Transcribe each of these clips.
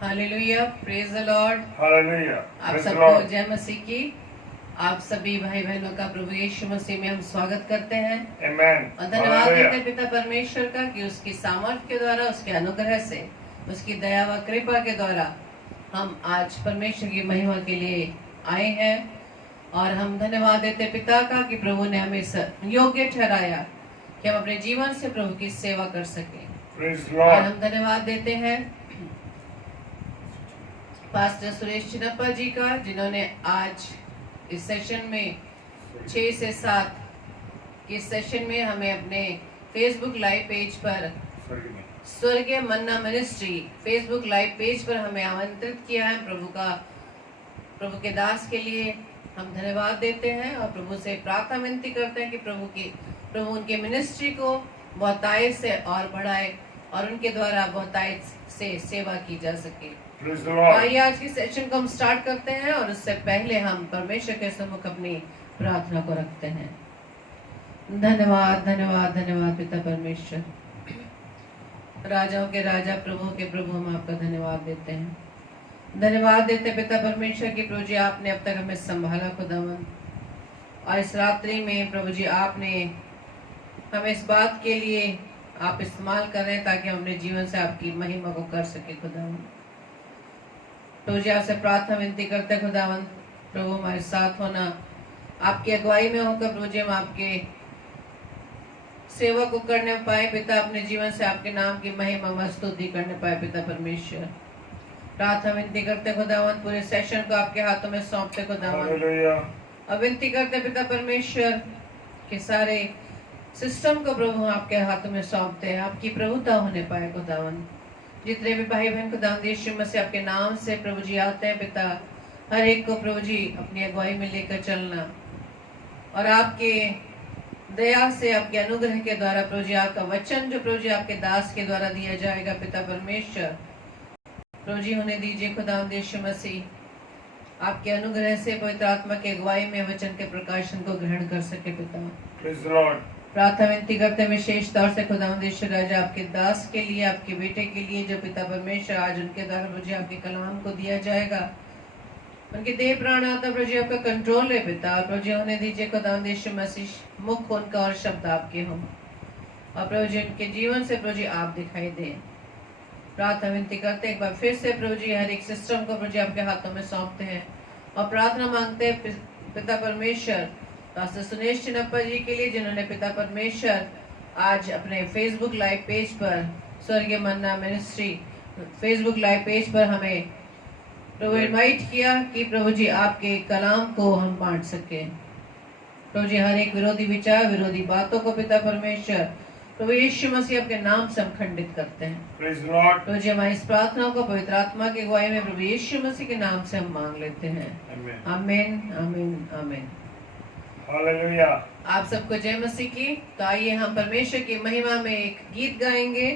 Hallelujah, praise the Lord. Hallelujah, आप praise the सबको Lord. जय मसीह की। आप सभी भाई बहनों का प्रभु यीशु मसीह में हम स्वागत करते हैं आमेन। और धन्यवाद हालेलुया। देते हैं पिता परमेश्वर का कि उसकी सामर्थ्य के द्वारा, उसके अनुग्रह से, उसकी दया व कृपा के द्वारा हम आज परमेश्वर की महिमा के लिए आए हैं। और हम धन्यवाद देते हैं पिता का कि प्रभु ने हमें योग्य ठहराया कि हम अपने जीवन से प्रभु की सेवा कर सकें। प्रेज द और लॉर्ड। हम धन्यवाद देते हैं पास्टर सुरेश चिनप्पा जी का, जिन्होंने आज इस सेशन में 6 से 7 इस सेशन में हमें अपने फेसबुक लाइव पेज पर स्वर्गीय मन्ना मिनिस्ट्री फेसबुक लाइव पेज पर हमें आमंत्रित किया है। प्रभु के दास के लिए हम धन्यवाद देते हैं और प्रभु से प्रार्थना विनती करते हैं कि प्रभु उनके मिनिस्ट्री को बहुतायत से और बढ़ाए और उनके द्वारा बहुतायत से सेवा की जा सके। Praise the Lord. आइए आज की सेशन को हम स्टार्ट करते हैं और उससे पहले हम परमेश्वर के सम्मुख अपनी प्रार्थना को रखते हैं। धन्यवाद धन्यवाद धन्यवाद पिता परमेश्वर, राजाओं के राजा, प्रभु के प्रभु, हम आपका धन्यवाद देते हैं। धन्यवाद देते पिता परमेश्वर की प्रभु जी, आपने अब तक हमें संभाला खुदावन, और इस रात्रि में प्रभु जी आपने हमें इस बात के लिए आप इस्तेमाल कर रहे हैं ताकि हम अपने जीवन से आपकी महिमा को कर सके खुदावन। तो जी आपसे प्रार्थना विनती करते हैं खुदावन, प्रभु हमारे साथ होना, आपकी अगुवाई में होकर प्रभु जी हम आपके सेवा को करने पाए पिता, अपने जीवन से आपके नाम की महिमा व स्तुति करने पाए पिता परमेश्वर। प्रार्थना विनती करते खुदावन, पूरे सेशन को आपके हाथों में सौंपते खुदावन, हालेलुया। और विनती करते पिता परमेश्वर के सारे सिस्टम को प्रभु आपके हाथों में सौंपते हैं, आपकी प्रभुता होने पाए खुदावन। जितने भी भाई बहन खुदावन यीशु मसीह आपके नाम से प्रभु जी आते हैं पिता, हर एक को प्रभु जी अपनी अगुवाई में लेकर चलना, और आपके दया से, आपके अनुग्रह के द्वारा प्रभु जी आपका वचन जो प्रभु जी आपके दास के द्वारा दिया जाएगा पिता परमेश्वर, प्रभु जी होने दीजिए खुदावंद यीशु मसीह आपके अनुग्रह से पवित्र आत्मा की अगुवाई में वचन के प्रकाशन को ग्रहण कर सके पिता। Praise the Lord. प्रार्थना विनती करते हैं विशेष तौर से खुदावंद यीशु राजा आपके दास के लिए, आपके बेटे के लिए, जो पिता परमेश्वर आज उनके द्वारा प्रभु जी आपके कलाम को दिया जाएगा, उनके देह प्राण आता प्रभु जी आपका कंट्रोल है पिता, और प्रभु जी होने दीजिए खुदावंद यीशु मसीह मुख उनका और शब्द आपके हों, और प्रभु जी उनके जीवन से प्रभु जी आप दिखाई दें। प्रार्थना विनती करते हैं एक बार फिर से प्रभु जी हर एक सिस्टम को प्रभु जी आपके हाथों में सौंपते हैं और प्रार्थना मांगते हैं पिता परमेश्वर पास्टर सुरेश चिनप्पा जी के लिए, जिन्होंने पिता परमेश्वर आज अपने फेसबुक लाइव पेज पर स्वर्गीय मन्ना मिनिस्ट्री फेसबुक लाइव पेज पर हमें प्रभु इनवाइट किया कि प्रभु जी आपके कलाम को हम बांट सके। प्रभु जी हर एक विरोधी विचार, विरोधी बातों को पिता परमेश्वर प्रभु यीशु मसीह आपके नाम से हम खंडित करते हैं। Praise the Lord. प्रभु जी हमारी इस प्रार्थना को पवित्र आत्मा की अगुवाई में प्रभु यीशु मसीह के नाम से हम मांग लेते हैं। आमीन। आमीन आमीन आमीन। हालेलुया। आप सबको जय मसीह की। तो आइए हम परमेश्वर की महिमा में एक गीत गाएंगे,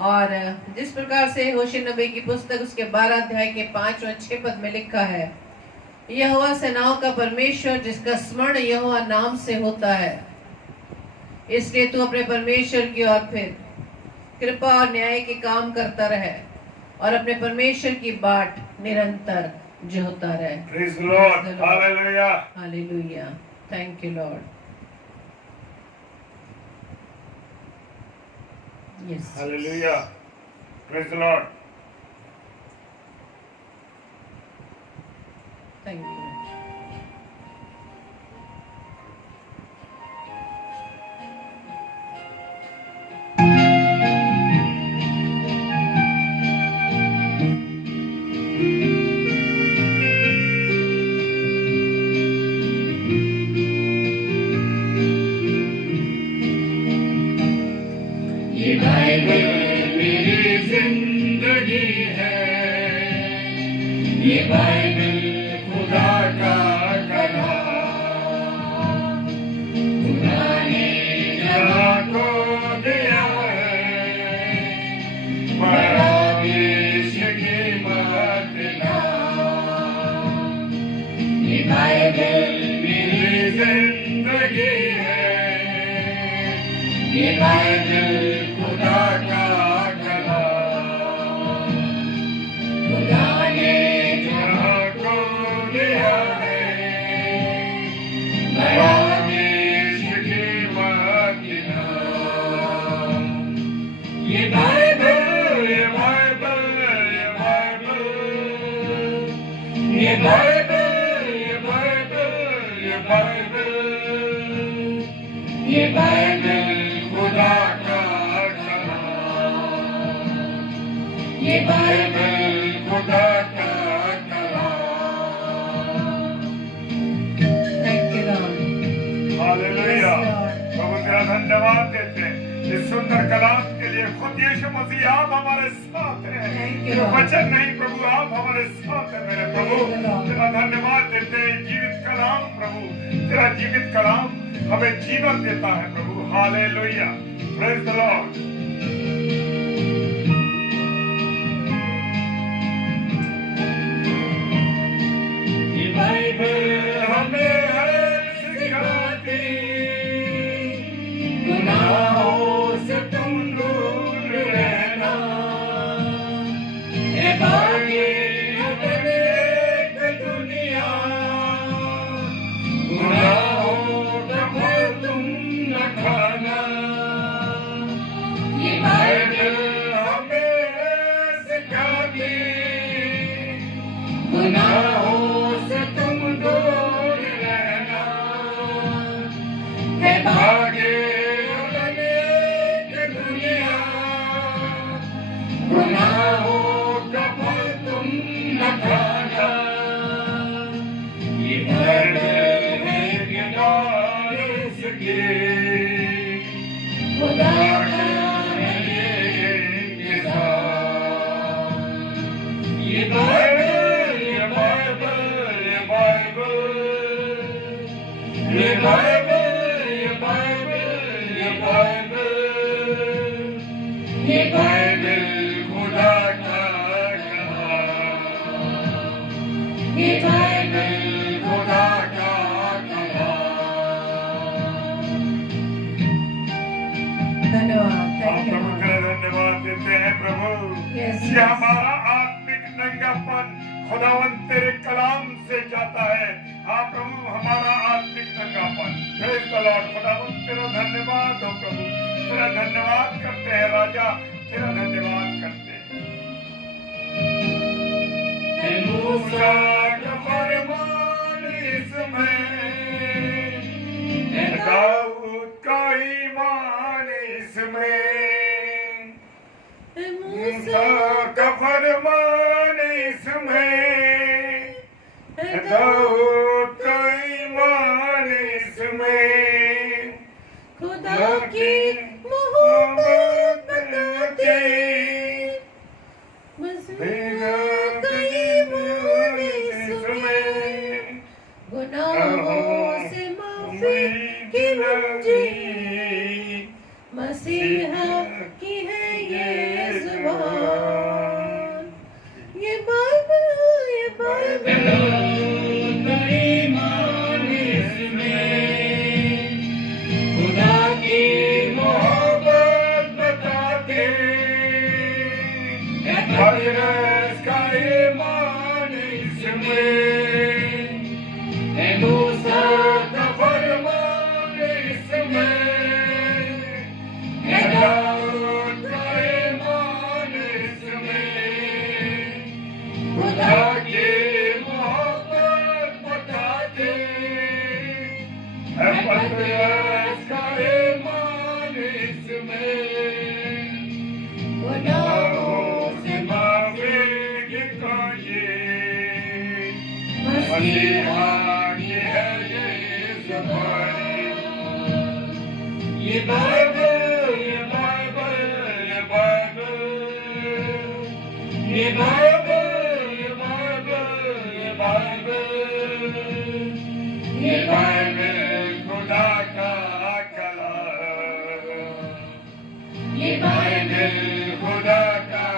और जिस प्रकार से होशे नबी की पुस्तक उसके 12 अध्याय के 5 और 6 पद में लिखा है, यहोवा सेनाओं का परमेश्वर जिसका स्मरण यहोवा नाम से होता है, इसलिए तू अपने परमेश्वर की ओर फिर कृपा और न्याय के काम करता रहे और अपने परमेश्वर की बाट निरंतर जोहता रहे। Praise the Lord. Hallelujah. Hallelujah. Thank you Lord. Yes. Hallelujah. Praise the Lord. Thank you. ये बाइबल मेरी जिंदगी है, ये बाइबल खुदा का कलाम, खुदा ने जहाँ को दिया है, बड़ा देश की मत नाम। ये बाइबल मेरी जिंदगी है, ये बाइबल खुदा का कलाम, ये बाइबल, ये बाइबल, ये बाइबल, ये बाइबल खुदा का कलाम, ये बाइबल खुदा का कलाम। Thank you, Lord. Hallelujah. Yes, Lord. प्रभु तेरा धन्यवाद देते हैं इस सुंदर कलाम के लिए। खुद यीशु मसीह आप हमारे साथ हैं। Thank you, ये Lord. वचन नहीं प्रभु, आप हमारे साथ हैं मेरे प्रभु। Praise the Lord. तेरा धन्यवाद देते हैं। जीवित कलाम प्रभु, तेरा जीवित कलाम हमें जीवन देता है प्रभु। हालेलुया। Praise the Lord. ये बाइबल हमें है सिखाती, गुनाहों से तुम दूर रहना। ये बाइबल एक दुनिया, गुनाहों का फल तुम न खाना। ये बाइबल हमें सिखाती, गुनाहों से तुम दूर रहना। है भागे अनेक दुनिया, गुनाहों का फल तुम न खाना। ये बाइबल है गिरदारिश की, खुदा का है ये निशान। ये बाइबल, ये बाइबल, ये बाइबल, ये बाइबल, ये बाइबल, ये बाइबल, ये बाइबल खुदा का कलाम, ये बाइबल खुदा का कलाम। धन्यवाद। हम Thank you, प्रभु Lord. का धन्यवाद देते हैं प्रभु। Yes, ये yes. हमारा आत्मिक नंगापन खुदावन तेरे कलाम से जाता है। हाँ प्रभु, हमारा आत्मिक नंगापन। Praise the Lord. खुदावन तेरा धन्यवाद हो प्रभु, तेरा धन्यवाद करते हैं राजा, तेरा धन्यवाद करते हैं। मूसा का फरमान इसमें, दाऊद का ईमान इसमें। मूसा का फरमान इसमें, दाऊद का ईमान इसमें। खुदा की मोहब्बत बताते, मसीहा का ईमान इसमें, गुनाहों से माफी की मंजिल, मसीहा की है ये जुबान। ये बाइबल, ये बाइबल, ईमान इसमें, खुदा की मोहब्बत बताते, वायरस का ईमान इसमें, मूसा का फरमान इसमें, दाऊद का ईमान इसमें, खुदा की मोहब्बत बताते, पतरस का ईमान इसमें, गुनाहों से माफी की कोशिश, मसीहा की है ये जुबान। ये बाइबल, ये बाइबल, ये बाइबल, ये बाइबल, ये बाइबल, ये बाइबल, ये बाइबल खुदा का कलाम, ये बाइबल खुदा का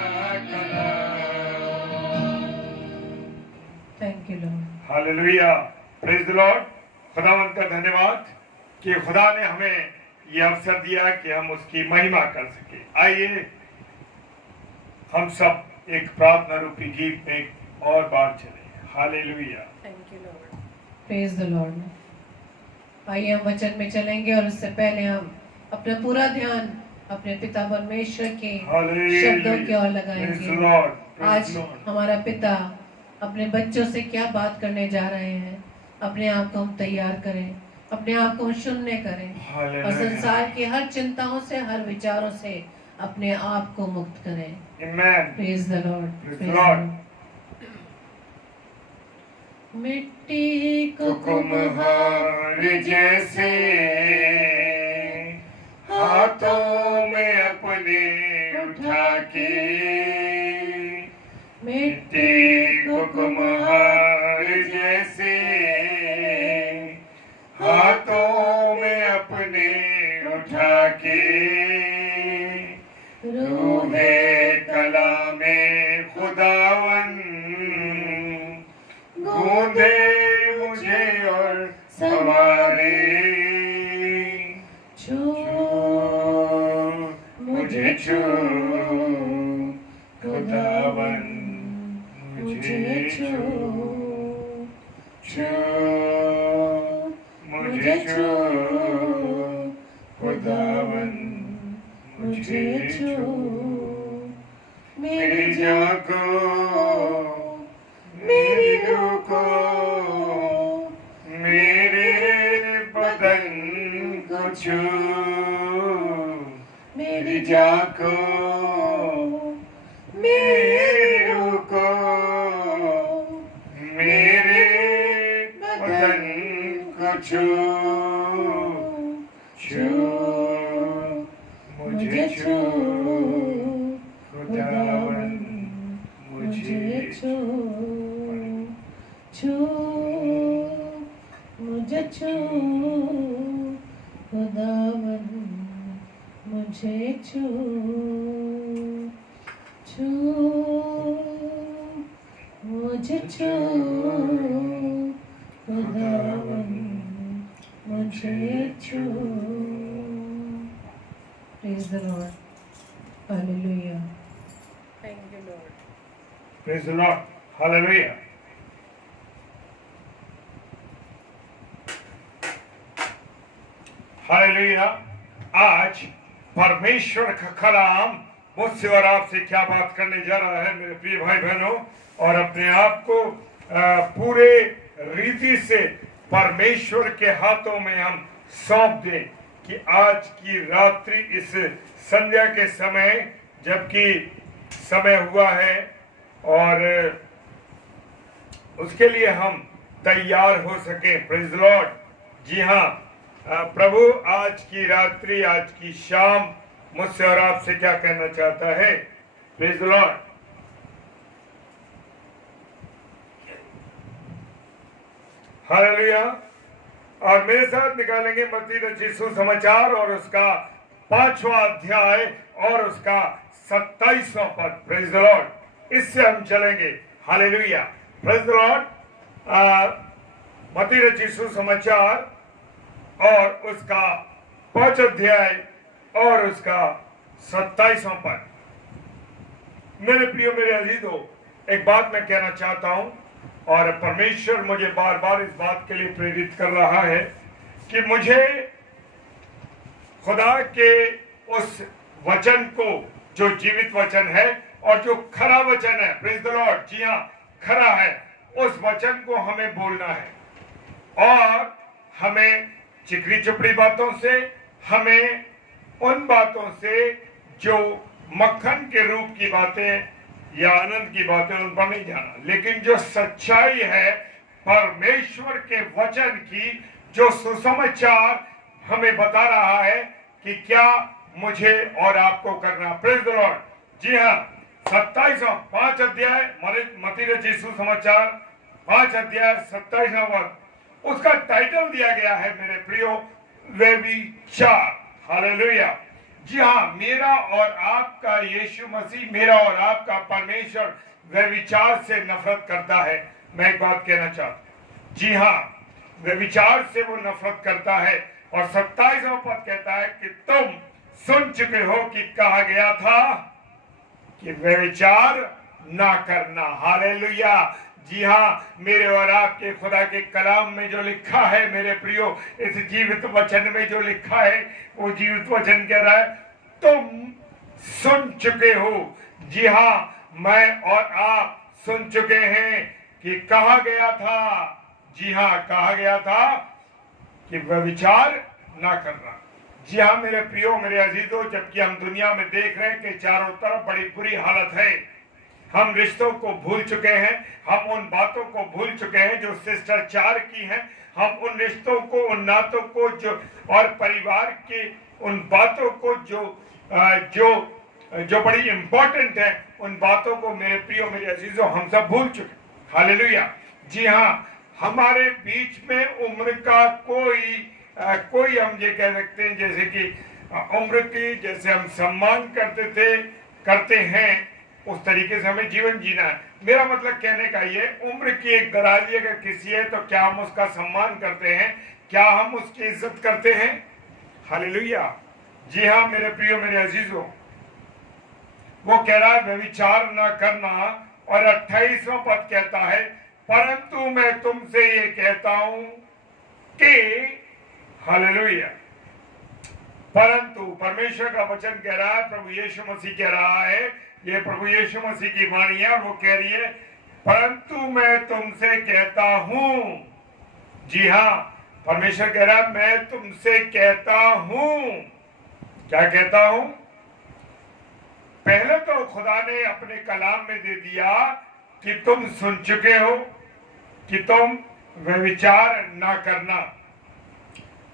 कलाम। Thank you, Lord. Hallelujah. Praise the Lord. खुदावंत का धन्यवाद कि खुदा ने हमें ये अवसर दिया कि हम उसकी महिमा कर सके। आइए हम सब एक प्रार्थना रूपी गीत में एक और बार चले। Hallelujah. Thank you, Lord. Praise the Lord. आइए हम वचन में चलेंगे और उससे पहले हम अपना पूरा ध्यान अपने पिता परमेश्वर के हालेलुया। शब्दों की ओर Praise the लगाएंगे। Lord. Praise आज the Lord. हमारा पिता अपने बच्चों से क्या बात करने जा रहे हैं, अपने आप को हम तैयार करें, अपने आप को हम शून्य करें और संसार की हर चिंताओं से, हर विचारों से अपने आप को मुक्त करें। Amen. Praise the Lord. Praise the Lord. मिट्टी को कुम्हार जैसे हाथों में अपने उठा के, मिट्टी को कुम्हार जैसे हाथों में अपने उठा के, रूहे कला में खुदावन गूंदे मुझे और संवारे, मुझे छू खुदावन मुझे छू, मुझे छू खुदावन मुझे छू, मेरी जान को, मेरी रूह को, मेरे बदन को छू, मेरी जान को, मेरी रूह को, मेरे बदन को छू, मुझे छू खुदावन मुझे छू, मुझे छू खुदावन मुझे छू, मुझे छू खुदावन मुझे छू। Praise the Lord. Hallelujah. Thank you, Lord. Praise the Lord. Hallelujah. Hallelujah. आज परमेश्वर का कलाम मुझसे और आपसे क्या बात करने जा रहा है मेरे प्रिय भाई बहनों, और अपने आप को पूरे रीति से परमेश्वर के हाथों में हम सौंप दें कि आज की रात्रि इस संध्या के समय, जबकि समय हुआ है और उसके लिए हम तैयार हो सके। Praise the Lord. जी हाँ, प्रभु आज की रात्रि, आज की शाम मुझसे और आपसे क्या कहना चाहता है। Praise the Lord. हालेलुया। और मेरे साथ निकालेंगे मत्ती रचित सुसमाचार और उसका 5वां अध्याय और उसका 27वां पद। Praise the Lord. इससे हम चलेंगे। हालेलुया। Praise the Lord. मत्ती रचित सुसमाचार और उसका 5 अध्याय और उसका 27वां पद। मेरे प्रियो, मेरे अजीजों, एक बात मैं कहना चाहता हूं, और परमेश्वर मुझे बार बार इस बात के लिए प्रेरित कर रहा है कि मुझे खुदा के उस वचन को, जो जीवित वचन है और जो खरा वचन है, प्रेज द लॉर्ड, जी हाँ, खरा है, उस वचन को हमें बोलना है। और हमें चिकनी चुपड़ी बातों से, हमें उन बातों से जो मक्खन के रूप की बातें या आनंद की बातें, उन पर नहीं जाना, लेकिन जो सच्चाई है परमेश्वर के वचन की, जो सुसमाचार हमें बता रहा है कि क्या मुझे और आपको करना। Praise the Lord. जी हाँ, 27वां 5 अध्याय मत्ती रचित सुसमाचार 5 अध्याय 27वां पद, उसका टाइटल दिया गया है मेरे प्रियो, व्यभिचार। हालेलुया। जी हाँ, मेरा और आपका यीशु मसीह, मेरा और आपका परमेश्वर व्यभिचार से नफरत करता है। मैं एक बात कहना चाहता हूं, जी हाँ, व्यभिचार से वो नफरत करता है। और 27वां पद कहता है कि तुम सुन चुके हो कि कहा गया था कि व्यभिचार ना करना। हालेलुया। जी हाँ, मेरे और आपके खुदा के कलाम में जो लिखा है मेरे प्रियो, इस जीवित वचन में जो लिखा है, वो जीवित वचन कह रहा है तुम सुन चुके हो। जी हाँ, मैं और आप सुन चुके हैं कि कहा गया था, जी हाँ, कहा गया था कि व्यभिचार ना करना। जी हाँ मेरे प्रियो, मेरे अजीजों, जबकि हम दुनिया में देख रहे हैं कि चारों तरफ बड़ी बुरी हालत है, हम रिश्तों को भूल चुके हैं, हम उन बातों को भूल चुके हैं जो शिष्टाचार की हैं, हम उन रिश्तों को, उन नातों को जो और परिवार के उन बातों को जो बड़ी इंपॉर्टेंट है, उन बातों को मेरे प्रियो, मेरे अजीजों, हम सब भूल चुके। हालेलुया। जी हाँ, हमारे बीच में उम्र का कोई हम ये कह सकते हैं जैसे कि उम्र की जैसे हम सम्मान करते हैं उस तरीके से हमें जीवन जीना है। मेरा मतलब कहने का ये, उम्र की एक दराजी अगर किसी है तो क्या हम उसका सम्मान करते हैं, क्या हम उसकी इज्जत करते हैं? हालेलुया। जी हाँ मेरे प्रियो, मेरे अजीजों, वो कह रहा है व्यभिचार न करना, और 28वां पद कहता है परंतु मैं तुमसे ये कहता हूं कि, हालेलुया, परंतु परमेश्वर का वचन कह रहा है, प्रभु यीशु मसीह कह रहा है, ये प्रभु यीशु मसीह की वाणी है, वो कह रही है परंतु मैं तुमसे कहता हूं। जी हाँ, परमेश्वर कह रहा है मैं तुमसे कहता हूं। क्या कहता हूं? पहले तो खुदा ने अपने कलाम में दे दिया कि तुम सुन चुके हो कि तुम व्यभिचार ना करना,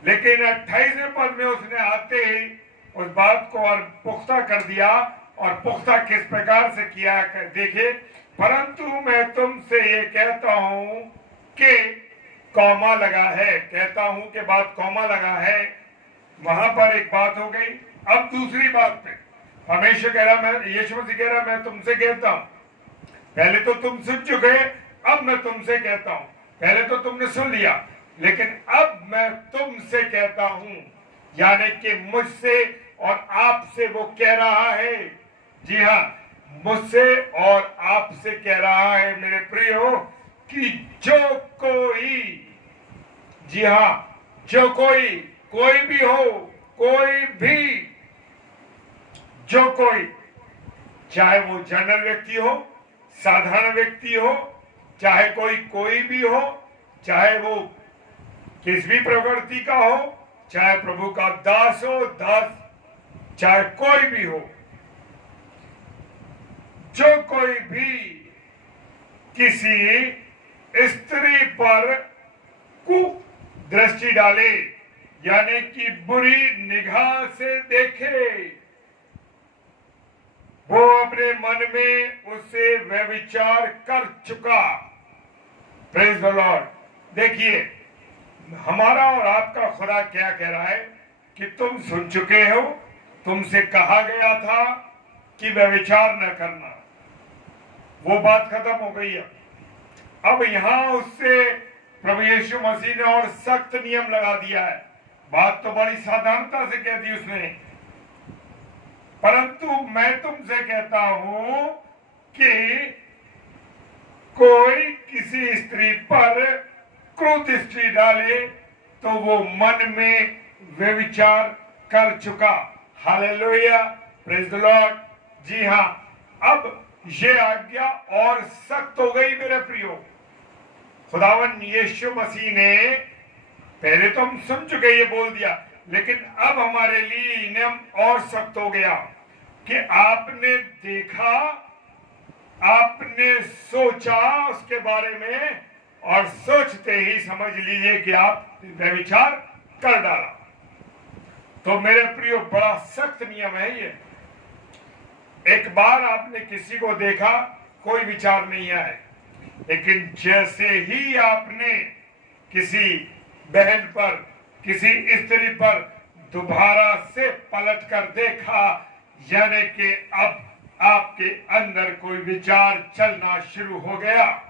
लेकिन 28वें पद में उसने आते ही उस बात को और पुख्ता कर दिया, और पुख्ता किस प्रकार से किया देखिए, परंतु मैं तुमसे ये कहता हूं कि, कौमा लगा है, कहता हूं के बाद कौमा लगा है, वहां पर एक बात हो गई। अब दूसरी बात पे परमेश्वर कह रहा, मैं यीशु मसीह कह रहा मैं तुमसे कहता हूं, पहले तो तुम सुन चुके, अब मैं तुमसे कहता हूं। पहले तो तुमने सुन लिया, लेकिन अब मैं तुमसे कहता हूं, यानी कि मुझसे और आपसे वो कह रहा है। जी हाँ, मुझसे और आपसे कह रहा है मेरे प्रियो कि जो कोई, जी हाँ, जो कोई भी हो, कोई भी, जो कोई, चाहे वो जनरल व्यक्ति हो, साधारण व्यक्ति हो, चाहे कोई भी हो, चाहे वो किस भी प्रवृत्ति का हो, चाहे प्रभु का दास हो, चाहे कोई भी हो, जो कोई भी किसी स्त्री पर कुदृष्टि डाले, यानी कि बुरी निगाह से देखे, वो अपने मन में उससे व्यभिचार कर चुका। Praise the Lord. देखिए, हमारा और आपका खुदा क्या कह रहा है कि तुम सुन चुके हो, तुमसे कहा गया था कि व्यभिचार न करना, वो बात खत्म हो गई है। अब यहां उससे प्रभु यीशु मसीह ने और सख्त नियम लगा दिया है। बात तो बड़ी साधारणता से कह दी उसने, परंतु मैं तुमसे कहता हूं कि कोई किसी स्त्री पर कुदृष्टि डाले तो वो मन में व्यभिचार कर चुका। Hallelujah, praise the Lord. जी हाँ, अब ये आज्ञा और सख्त हो गई मेरे प्रियो। खुदावन यीशु मसीह ने, पहले तो हम सुन चुके ये बोल दिया, लेकिन अब हमारे लिए नियम और सख्त हो गया कि आपने देखा, आपने सोचा उसके बारे में, और सोचते ही समझ लीजिए कि आप व्यभिचार कर डाला। तो मेरे प्रियो, बड़ा सख्त नियम है ये। एक बार आपने किसी को देखा, कोई विचार नहीं आए, लेकिन जैसे ही आपने किसी बहन पर, किसी स्त्री पर दोबारा से पलट कर देखा, यानी कि अब आपके अंदर कोई विचार चलना शुरू हो गया।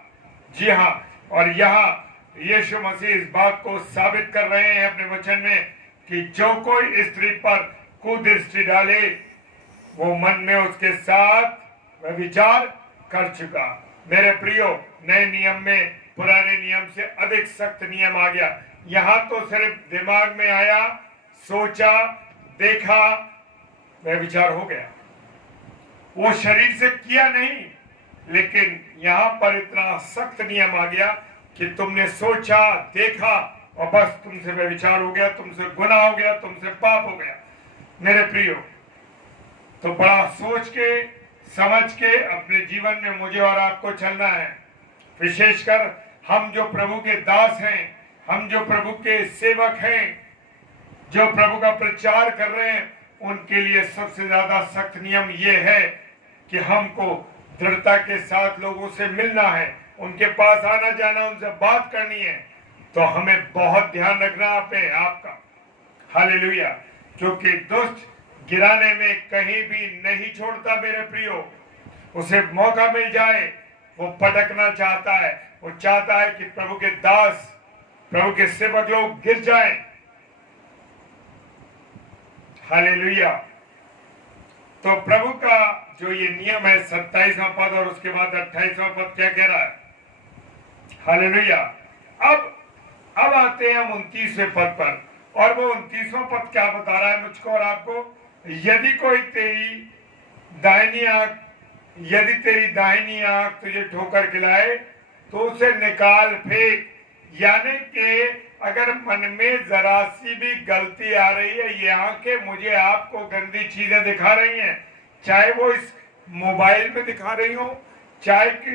जी हाँ, और यहाँ यीशु मसीह इस बात को साबित कर रहे हैं अपने वचन में कि जो कोई स्त्री पर कुदृष्टि डाले, वो मन में उसके साथ वह विचार कर चुका। मेरे प्रियो, नए नियम में पुराने नियम से अधिक सख्त नियम आ गया। यहाँ तो सिर्फ दिमाग में आया, सोचा, देखा, वह विचार हो गया, वो शरीर से किया नहीं, लेकिन यहाँ पर इतना सख्त नियम आ गया कि तुमने सोचा, देखा और बस तुमसे व्यभिचार हो गया, तुमसे गुनाह हो गया, तुमसे पाप हो गया। मेरे प्रियो, तो बड़ा सोच के समझ के अपने जीवन में मुझे और आपको चलना है। विशेषकर हम जो प्रभु के दास हैं, हम जो प्रभु के सेवक हैं, जो प्रभु का प्रचार कर रहे हैं, उनके लिए सबसे ज्यादा सख्त नियम ये है कि हमको दृढ़ता के साथ लोगों से मिलना है, उनके पास आना जाना, उनसे बात करनी है। तो हमें बहुत ध्यान रखना अपने आपका। हालेलुया। क्योंकि दुष्ट गिराने में कहीं भी नहीं छोड़ता मेरे प्रियो। उसे मौका मिल जाए वो पटकना चाहता है, वो चाहता है कि प्रभु के दास, प्रभु के सेवक लोग गिर जाएं। हालेलुया। तो प्रभु का जो ये नियम है 27वां पद और उसके बाद 28वां पद क्या कह रहा है? हालेलुया। अब आते हैं हम 29वें पद पर, और वो 29वां पद क्या बता रहा है मुझको और आपको? यदि तेरी दाहिनी आंख तुझे ठोकर खिलाए तो उसे निकाल फेंक। यानी कि अगर मन में जरा सी भी गलती आ रही है, ये आंखें मुझे आपको गंदी चीजें दिखा रही हैं, चाहे वो इस मोबाइल में दिखा रही हो, चाहे कि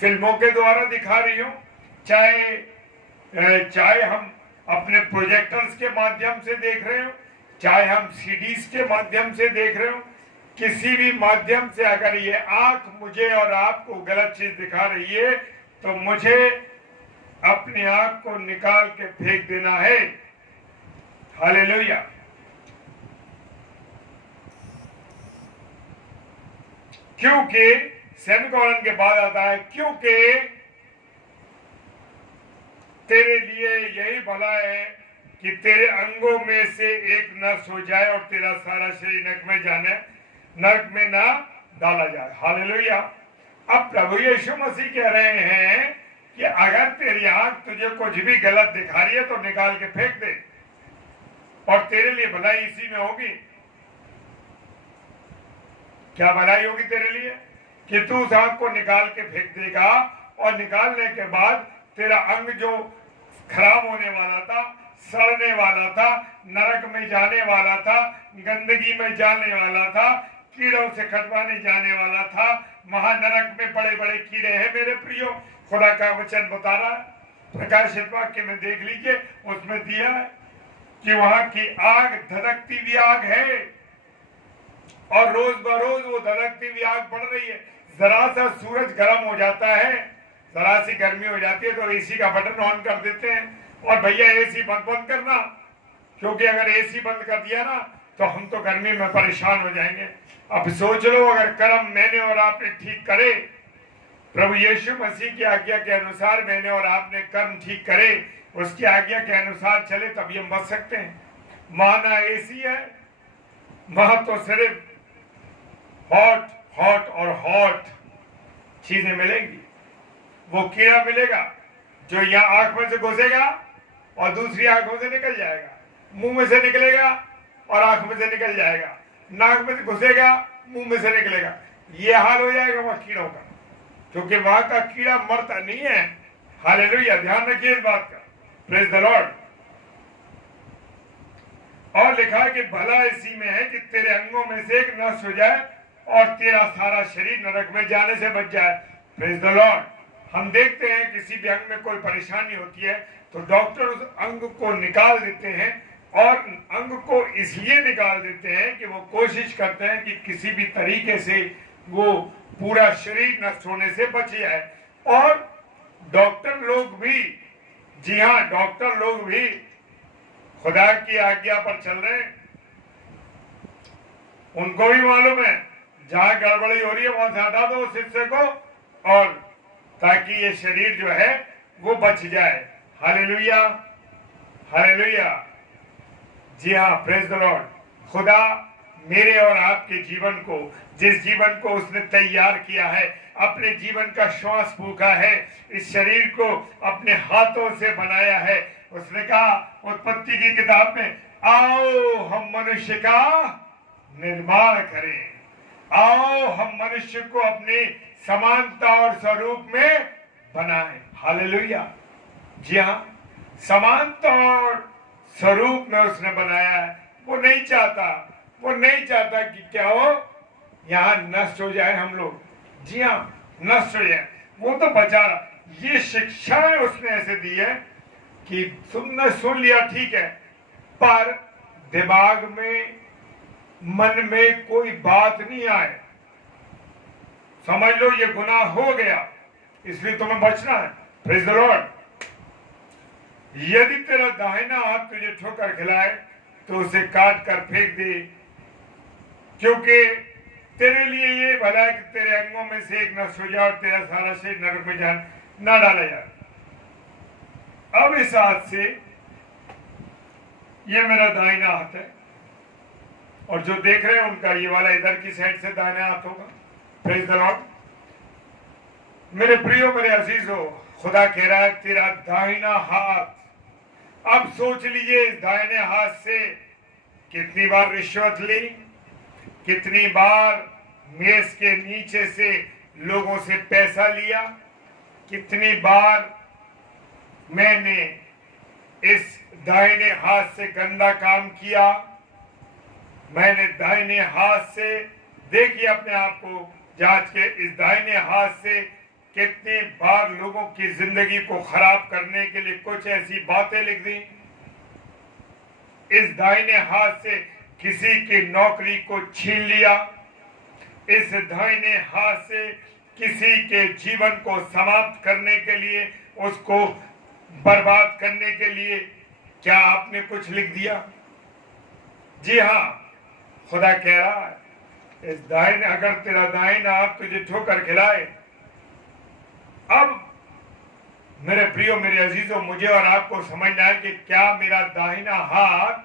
फिल्मों के द्वारा दिखा रही हो, चाहे हम अपने प्रोजेक्टर्स के माध्यम से देख रहे हो, चाहे हम सीडीज के माध्यम से देख रहे हो, किसी भी माध्यम से अगर ये आंख मुझे और आपको गलत चीज दिखा रही है तो मुझे अपनी आंख को निकाल के फेंक देना है। हालेलुया। क्योंकि सेमीकोलन के बाद आता है, क्योंकि तेरे लिए यही भला है कि तेरे अंगों में से एक नस हो जाए और तेरा सारा शरीर नरक में ना डाला जाए। हालेलुया। अब प्रभु यीशु मसीह कह रहे हैं कि अगर तेरी आंख तुझे कुछ भी गलत दिखा रही है तो निकाल के फेंक दे, और तेरे लिए भलाई इसी में होगी। क्या भलाई होगी तेरे लिए? कि तू उस आंख को निकाल के फेंक देगा, और निकालने के बाद तेरा अंग जो खराब होने वाला था, सड़ने वाला था, नरक में जाने वाला था, गंदगी में जाने वाला था, कीड़ों से कटवाने जाने वाला था, महानरक में बड़े बड़े कीड़े हैं मेरे प्रियो। खुदा का वचन बता रहा है, प्रकाशित वाक्य में देख लीजिए, उसमें दिया है कि वहां की आग धधकती हुई आग है, और रोज बरोज वो धधकती हुई आग बढ़ रही है। जरा सा सूरज गर्म हो जाता है, जरा सी गर्मी हो जाती है तो एसी का बटन ऑन कर देते हैं, और भैया एसी बंद करना, क्योंकि अगर एसी बंद कर दिया ना तो हम तो गर्मी में परेशान हो जाएंगे। अब सोच लो, अगर कर्म मैंने और आपने ठीक करे, प्रभु यीशु मसीह की आज्ञा के अनुसार मैंने और आपने कर्म ठीक करे, उसकी आज्ञा के अनुसार चले, तभी हम बच सकते हैं। माना एसी है, वहां तो सिर्फ हॉट और हॉट चीजें मिलेंगी। वो कीड़ा मिलेगा जो यहाँ आंख में से घुसेगा और दूसरी आंखों से निकल जाएगा, मुंह में से निकलेगा और आंख में से निकल जाएगा, नाक में से घुसेगा, मुंह में से निकलेगा। ये हाल हो जाएगा वहां कीड़ों का, क्योंकि वहां का कीड़ा मरता नहीं है। हालेलुया। ध्यान रखिए इस बात का। Praise the Lord. और लिखा है कि भला इसी में है कि तेरे अंगों में से एक नष्ट हो जाए और तेरा सारा शरीर नरक में जाने से बच जाए। Praise the Lord. हम देखते हैं किसी भी अंग में कोई परेशानी होती है तो डॉक्टर उस अंग को निकाल देते हैं, और अंग को इसलिए निकाल देते हैं कि वो कोशिश करते हैं कि किसी भी तरीके से वो पूरा शरीर नष्ट होने से बच जाए। और डॉक्टर लोग भी, जी हाँ, डॉक्टर लोग भी खुदा की आज्ञा पर चल रहे हैं। उनको भी मालूम है जहां गड़बड़ी हो रही है वहां से हटा दो उस हिस्से को, और ताकि ये शरीर जो है वो बच जाए। Hallelujah, hallelujah. जी हाँ, प्रेज द लॉर्ड। खुदा मेरे और आपके जीवन को, जिस जीवन को उसने तैयार किया है, अपने जीवन का श्वास फूंका है, इस शरीर को अपने हाथों से बनाया है। उसने कहा उत्पत्ति की किताब में, आओ हम मनुष्य का निर्माण करें। आओ हम मनुष्य को अपनी समानता और स्वरूप में बनाएं। हालेलुया। जी हाँ, समानता और स्वरूप में उसने बनाया है। वो नहीं चाहता कि क्या हो, यहाँ नष्ट हो जाए हम लोग। जी हाँ, नष्ट हो जाए, वो तो बचा रहा। ये शिक्षाएं उसने ऐसे दी है कि तुमने सुन लिया ठीक है, पर दिमाग में, मन में कोई बात नहीं आए, समझ लो ये गुनाह हो गया, इसलिए तुम्हें बचना है। Praise the Lord. यदि तेरा दाहिना हाथ तुझे ठोकर खिलाए तो उसे काट कर फेंक दे, क्योंकि तेरे लिए ये भला है कि तेरे अंगों में से एक नष्ट हो जाए और तेरा सारा शरीर नरक में जान न डाला जाए। अब इस हाथ से, ये मेरा दाहिना हाथ है, और जो देख रहे हैं उनका ये वाला इधर की साइड से दाहिना हाथ होगा। Praise the Lord. मेरे प्रियो, मेरे अजीजों, खुदा कह रहा है तेरा दाहिना हाथ। अब सोच लीजिए, इस दाहिने हाथ से कितनी बार रिश्वत ली, कितनी बार मेज के नीचे से लोगों से पैसा लिया, कितनी बार मैंने इस दाहिने हाथ से गंदा काम किया। मैंने दाहिने हाथ से, देखिए अपने आप को जांच के, इस दाहिने हाथ से कितनी बार लोगों की जिंदगी को खराब करने के लिए कुछ ऐसी बातें लिख दी। इस दाहिने हाथ से किसी की नौकरी को छीन लिया। इस दाहिने हाथ से किसी के जीवन को समाप्त करने के लिए, उसको बर्बाद करने के लिए क्या आपने कुछ लिख दिया? जी हाँ, खुदा कह रहा है इस दाहिने, अगर तेरा दाहिना हाथ तुझे ठोकर खिलाए। अब मेरे प्रियो, मेरे अजीजों, मुझे और आपको समझना है कि क्या मेरा दाहिना हाथ,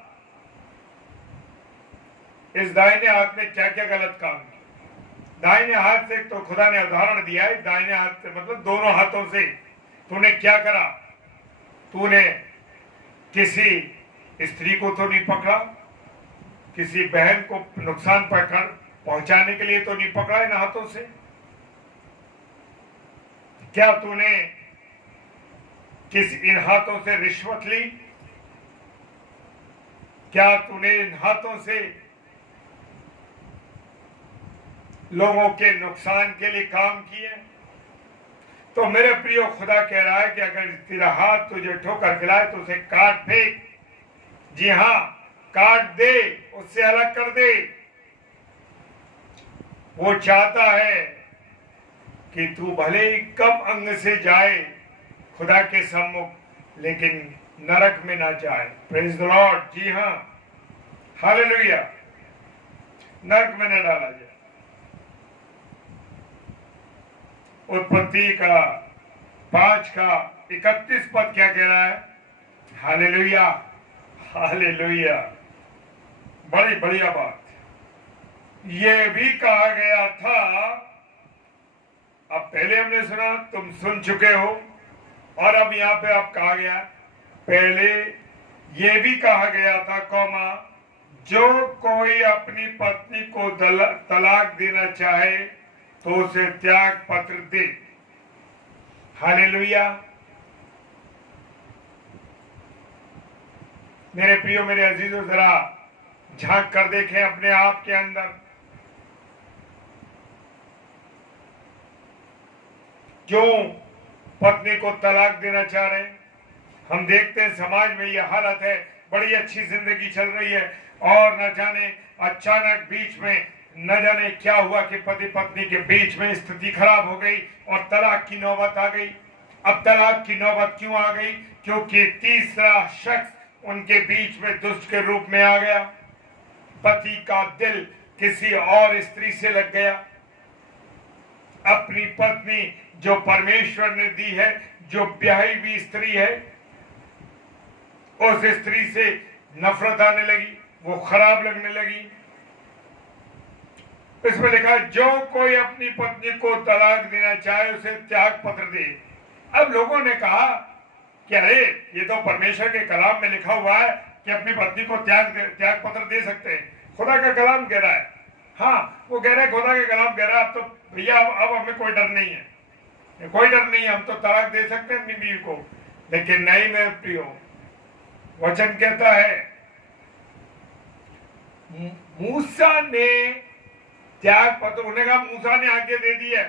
इस दाहिने हाथ ने क्या क्या गलत काम किया। दाहिने हाथ से तो खुदा ने उदाहरण दिया है, दाहिने हाथ से मतलब दोनों हाथों से तूने क्या करा। तूने किसी स्त्री को तो नहीं पकड़ा, किसी बहन को नुकसान पहुंचाने के लिए तो नहीं पकड़ा इन हाथों से। क्या तूने इन हाथों से रिश्वत ली? क्या तूने इन हाथों से लोगों के नुकसान के लिए काम किए? तो मेरे प्रियो, खुदा कह रहा है कि अगर तेरा हाथ तुझे ठोकर खिलाए तो उसे काट फेंक। जी हाँ, काट दे, उससे अलग कर दे। वो चाहता है कि तू भले ही कम अंग से जाए खुदा के सम्मुख, लेकिन नरक में ना जाए। Praise the Lord. जी हाँ, हालेलुया। नरक में न डाला जाए। उत्पत्ति का 5 का 31 पद क्या कह रहा है? Hallelujah, hallelujah. बड़ी बढ़िया बात। यह भी कहा गया था, अब पहले हमने सुना, तुम सुन चुके हो, और अब यहां पे अब कहा गया, पहले यह भी कहा गया था कौमा, जो कोई अपनी पत्नी को तलाक देना चाहे तो उसे त्याग पत्र दे। हालेलुया। मेरे प्रियो, मेरे अजीजों, जरा झांक कर देखें अपने आप के अंदर। क्यों पत्नी को तलाक देना चाह रहे हैं? हम देखते हैं समाज में यह हालत है, बड़ी अच्छी जिंदगी चल रही है और न जाने अचानक बीच में न जाने क्या हुआ कि पति पत्नी के बीच में स्थिति खराब हो गई और तलाक की नौबत आ गई। अब तलाक की नौबत क्यों आ गई? क्योंकि तीसरा शख्स उनके बीच में दुष्ट के रूप में आ गया। पति का दिल किसी और स्त्री से लग गया। अपनी पत्नी जो परमेश्वर ने दी है, जो ब्याही हुई स्त्री है, उस स्त्री से नफरत आने लगी, वो खराब लगने लगी। इसमें लिखा है, जो कोई अपनी पत्नी को तलाक देना चाहे उसे त्याग पत्र दे। अब लोगों ने कहा कि अरे ये तो परमेश्वर के कलाम में लिखा हुआ है कि अपनी पत्नी को त्याग पत्र दे सकते हैं। खुदा का कलाम कह रहा है हाँ, वो कह रहे खुदा के कलाम कह रहा है अब तो भैया अब हमें कोई डर नहीं है, कोई डर नहीं है, हम तो तलाक दे सकते हैं अपनी बीवी को। लेकिन नहीं मेरे प्रियो, वचन कहता है मूसा ने त्याग पत्र, उन्हें कहा मूसा ने आज्ञा दे दी है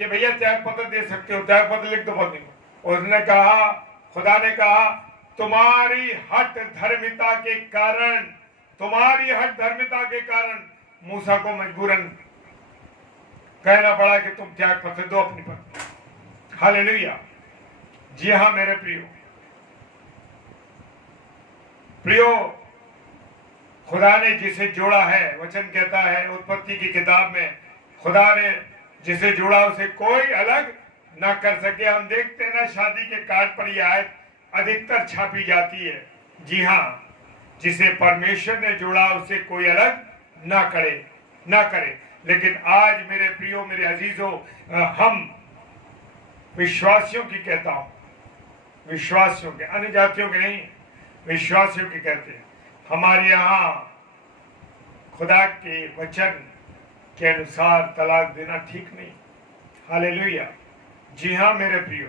कि भैया त्याग पत्र दे सकते हो, त्याग पत्र लिख दो पत्नी को। उसने कहा, खुदा ने कहा तुम्हारी हठ धर्मिता के कारण, तुम्हारी हठ धर्मिता के कारण मूसा को मजबूरन कहना पड़ा कि तुम त्याग पत्र दो अपनी पत्नी। हालेलुया। जी हाँ मेरे प्रियो, खुदा ने जिसे जोड़ा है, वचन कहता है उत्पत्ति की किताब में, खुदा ने जिसे जोड़ा उसे कोई अलग ना कर सके। हम देखते हैं ना शादी के कार्ड पर यह आयत अधिकतर छापी जाती है। जी हाँ, जिसे परमेश्वर ने जोड़ा उसे कोई अलग ना करे। लेकिन आज मेरे प्रियो, मेरे अजीजों, हम विश्वासियों की कहता हूं, विश्वासियों के, अन्य जातियों के नहीं, विश्वासियों की कहते हैं, हमारे यहां खुदा के वचन के अनुसार तलाक देना ठीक नहीं। हालेलुया। जी हाँ मेरे प्रियो,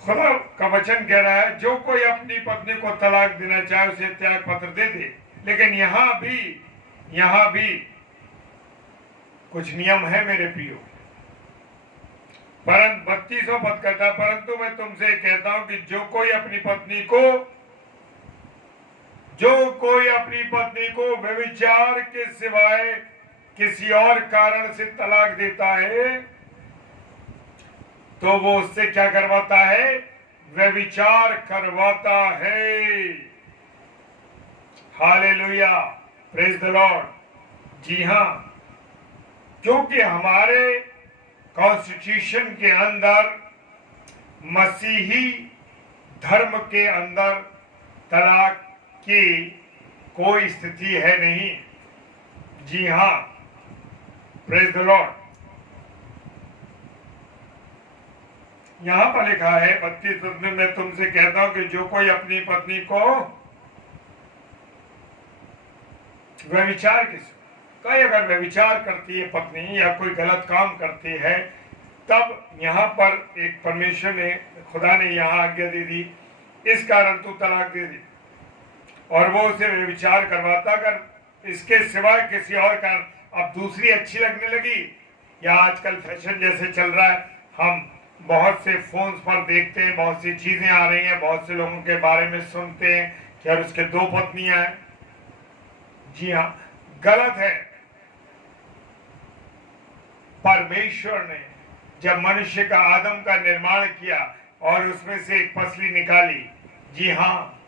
खुदा का वचन कह रहा है जो कोई अपनी पत्नी को तलाक देना चाहे उसे त्याग पत्र दे दे। लेकिन यहां भी कुछ नियम है मेरे प्रियो। परंतु 32वां पद कहता, परंतु मैं तुमसे कहता हूं कि जो कोई अपनी पत्नी को व्यभिचार के सिवाय किसी और कारण से तलाक देता है तो वो उससे क्या करवाता है? व्यभिचार करवाता है। Hallelujah, praise the Lord. जी हाँ, क्योंकि हमारे कॉन्स्टिट्यूशन के अंदर, मसीही धर्म के अंदर तलाक की कोई स्थिति है नहीं। जी हाँ, प्रेज द लॉर्ड। यहां पर लिखा है 32 पद में, मैं तुमसे कहता हूं कि जो कोई अपनी पत्नी को व्यभिचार कई अगर व्यभिचार करती है पत्नी या कोई गलत काम करती है, तब यहां पर एक परमेश्वर ने, खुदा ने यहां आज्ञा दे दी, इस कारण तू तलाक दे दी, और वो उसे व्यभिचार करवाता। अगर इसके सिवाय किसी और कारण, अब दूसरी अच्छी लगने लगी, या आजकल फैशन जैसे चल रहा है, हम बहुत से फोन्स पर देखते हैं, बहुत सी चीजें आ रही हैं, बहुत से लोगों के बारे में सुनते हैं कि यार उसके 2 पत्नियां हैं। जी हाँ, गलत है। परमेश्वर ने जब मनुष्य का, आदम का निर्माण किया और उसमें से एक पसली निकाली, जी हाँ,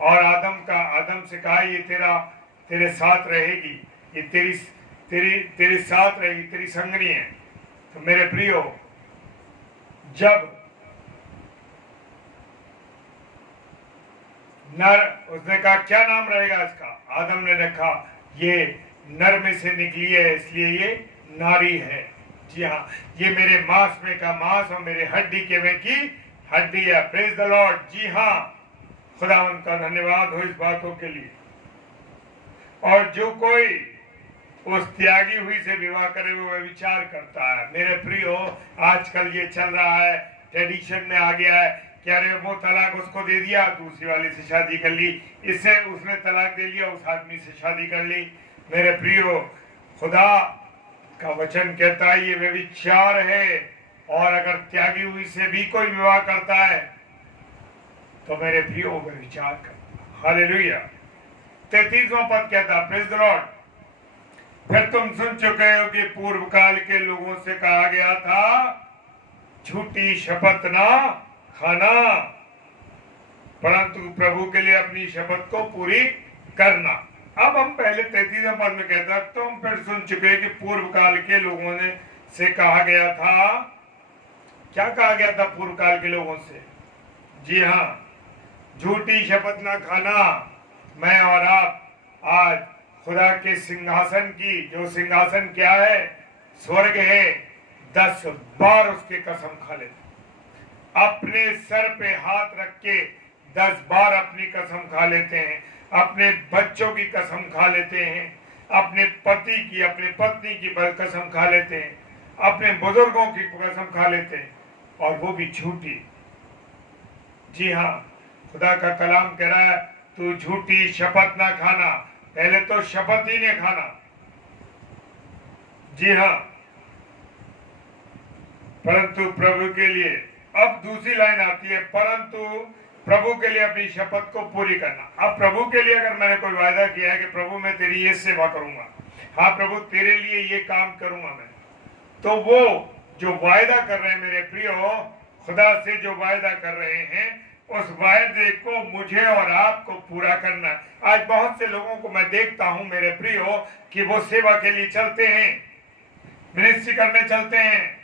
और आदम से कहा ये तेरे साथ रहेगी, ये तेरे साथ रहेगी, तेरी संगनी है। तो मेरे प्रियो, जब नर, उसने कहा क्या नाम रहेगा इसका? आदम ने रखा ये नर में से निकली है इसलिए ये नारी है। जी हाँ, ये मेरे मांस में का मांस और मेरे हड्डी के में की हड्डी है। Praise the Lord. जी हाँ, खुदावंद का धन्यवाद हो इस बातों के लिए। और जो कोई उस त्यागी हुई से विवाह करे वो विचार करता है। मेरे प्रियो, आजकल ये चल रहा है, ट्रेडिशन में आ गया है कि अरे वो तलाक उसको दे दिया, दूसरी वाली से शादी कर ली, इससे उसने तलाक दे लिया, उस आदमी से शादी कर ली। मेरे प्रियो, खुदा का वचन कहता है ये व्यभिचार है, और अगर त्यागी हुई से भी कोई विवाह करता है तो मेरे प्रियो व्यभिचार करता। हालेलुया। 33वां पद कहता, प्रेज द लॉर्ड, फिर तुम सुन चुके हो कि पूर्व काल के लोगों से कहा गया था झूठी शपथ ना खाना, परंतु प्रभु के लिए अपनी शपथ को पूरी करना। अब हम पहले 33वें पद में कहता, तुम फिर सुन चुके कि पूर्व काल के लोगों ने से कहा गया था। क्या कहा गया था पूर्व काल के लोगों से? जी हाँ, झूठी शपथ ना खाना। मैं और आप आज खुदा के सिंहासन की, जो सिंहासन क्या है? स्वर्ग है, 10 बार उसके कसम खा ले, अपने सर पे हाथ रख के 10 बार अपनी कसम खा लेते हैं, अपने बच्चों की कसम खा लेते हैं, अपने पति की, अपने पत्नी की कसम खा लेते हैं, अपने बुजुर्गों की कसम खा लेते हैं, और वो भी झूठी। जी हाँ, खुदा का कलाम कह रहा है तू झूठी शपथ ना खाना, पहले तो शपथ ही नहीं खाना। जी हाँ, परंतु प्रभु के लिए, अब दूसरी लाइन आती है, परंतु प्रभु के लिए अपनी शपथ को पूरी करना। अब प्रभु के लिए अगर मैंने कोई वायदा किया है कि प्रभु मैं तेरी ये सेवा करूंगा, हाँ प्रभु तेरे लिए ये काम करूंगा मैं, तो वो जो वायदा कर रहे हैं मेरे प्रियो, खुदा से जो वायदा कर रहे हैं, उस वायदे को मुझे और आपको पूरा करना। आज बहुत से लोगों को मैं देखता हूं मेरे प्रियो कि वो सेवा के लिए चलते हैं, मिनिस्ट्री करने चलते हैं,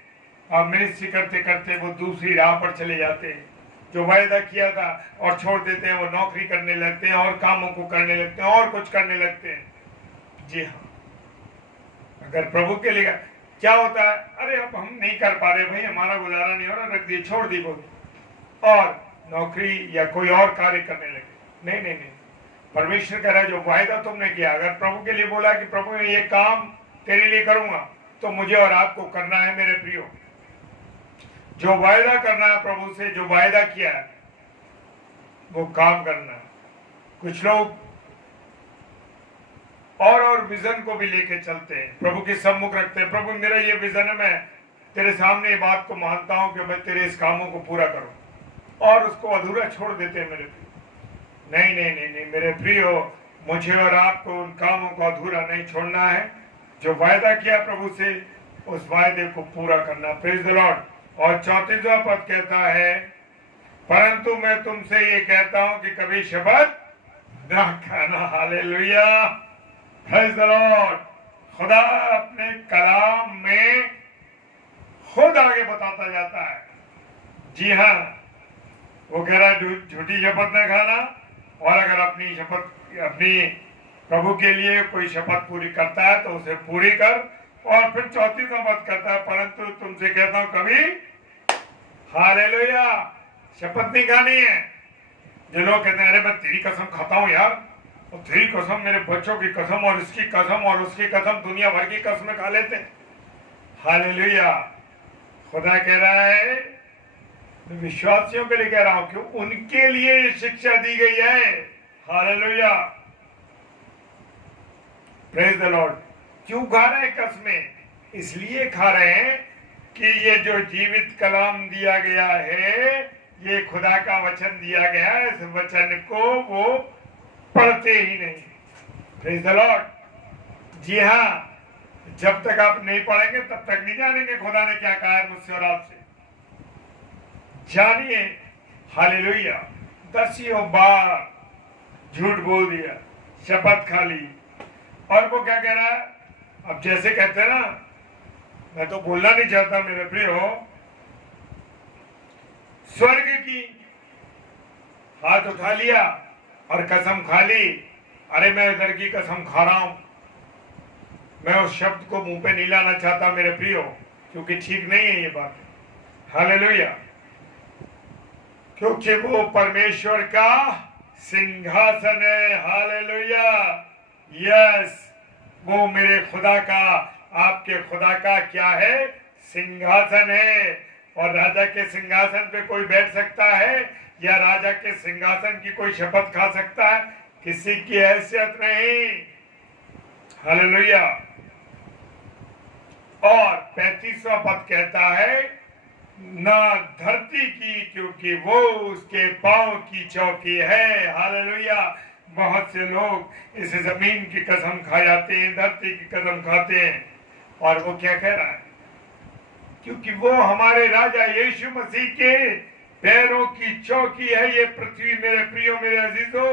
और मिनिस्ट्री करते करते वो दूसरी राह पर चले जाते हैं। जो वायदा किया था और छोड़ देते हैं, वो नौकरी करने लगते हैं और कामों को करने लगते हैं और कुछ करने लगते हैं। जी हाँ, अगर प्रभु के लिए क्या होता है, अरे अब हम नहीं कर पा रहे भाई, हमारा गुजारा नहीं हो रहा, रख दिए, छोड़ दी बोली, और नौकरी या कोई और कार्य करने लगे। नहीं नहीं नहीं, परमेश्वर कह रहा है जो वायदा तुमने किया, अगर प्रभु के लिए बोला कि प्रभु मैं ये काम तेरे लिए करूंगा, तो मुझे और आपको करना है मेरे प्रियो। जो वायदा करना है प्रभु से, जो वायदा किया है वो काम करना है। कुछ लोग और विजन को भी लेके चलते हैं, प्रभु के सम्मुख रखते हैं, प्रभु मेरा ये विजन है, मैं तेरे सामने ये बात को मानता हूं कि मैं तेरे इस कामों को पूरा करूं, और उसको अधूरा छोड़ देते हैं मेरे प्रियो। नहीं नहीं नहीं नहीं मेरे प्रियो, मुझे और आपको उन कामों को अधूरा नहीं छोड़ना है। जो वायदा किया प्रभु से, उस वायदे को पूरा करना। Praise the Lord. और 34वां पद कहता है, परंतु मैं तुमसे ये कहता हूं कि कभी शपथ ना खाना। Hallelujah, praise the Lord. खुदा अपने कलाम में खुद आगे बताता जाता है। जी हाँ, वो कह रहा है झूठी शपथ न खाना, और अगर अपनी शपथ, अपनी प्रभु के लिए कोई शपथ पूरी करता है तो उसे पूरी कर। और फिर 34वां पद कहता है, परंतु तुमसे कहता हूं कभी, हालेलुया, शपथ नहीं खानी है। जो लोग कहते हैं अरे मैं तेरी कसम खाता हूं यार, और तेरी कसम, मेरे बच्चों की कसम, और इसकी कसम और उसकी कसम, दुनिया भर की कसमें खा लेते हैं। हालेलुया, खुदा कह रहा है, मैं विश्वासियों के लिए कह रहा हूं कि उनके लिए ये शिक्षा दी गई है। Hallelujah, praise the Lord. क्यों खा रहे हैं कसमें? इसलिए खा रहे हैं कि ये जो जीवित कलाम दिया गया है, ये खुदा का वचन दिया गया है, इस वचन को वो पढ़ते ही नहीं। Praise the Lord. जी हाँ, जब तक आप नहीं पढ़ेंगे तब तक नहीं जानेंगे खुदा ने क्या कहा है मुझसे और आपसे। जानिए। हालेलुया। 10 बार झूठ बोल दिया, शपथ खा ली, और वो क्या कह रहा है? अब जैसे कहते हैं ना, मैं तो बोलना नहीं चाहता मेरे प्रियो, स्वर्ग की हाथ उठा लिया और कसम खा ली, अरे मैं इधर की कसम खा रहा हूं। मैं उस शब्द को मुंह पे नहीं लाना चाहता मेरे प्रियो, क्योंकि ठीक नहीं है ये बात। हालेलुया। क्योंकि वो परमेश्वर का सिंहासन है। हालेलुया। यस, वो मेरे खुदा का, आपके खुदा का क्या है? सिंहासन है। और राजा के सिंहासन पे कोई बैठ सकता है, या राजा के सिंहासन की कोई शपथ खा सकता है? किसी की हैसियत नहीं। हालेलुया। और 35वां पद कहता है, ना धरती की, क्योंकि वो उसके पांव की चौकी है। हालेलुया। बहुत से लोग इस जमीन की कसम खा जाते हैं, धरती की कसम खाते हैं, और वो क्या कह रहा है? क्योंकि वो हमारे राजा यीशु मसीह के पैरों की चौकी है ये पृथ्वी। मेरे प्रियो, मेरे अजीजों,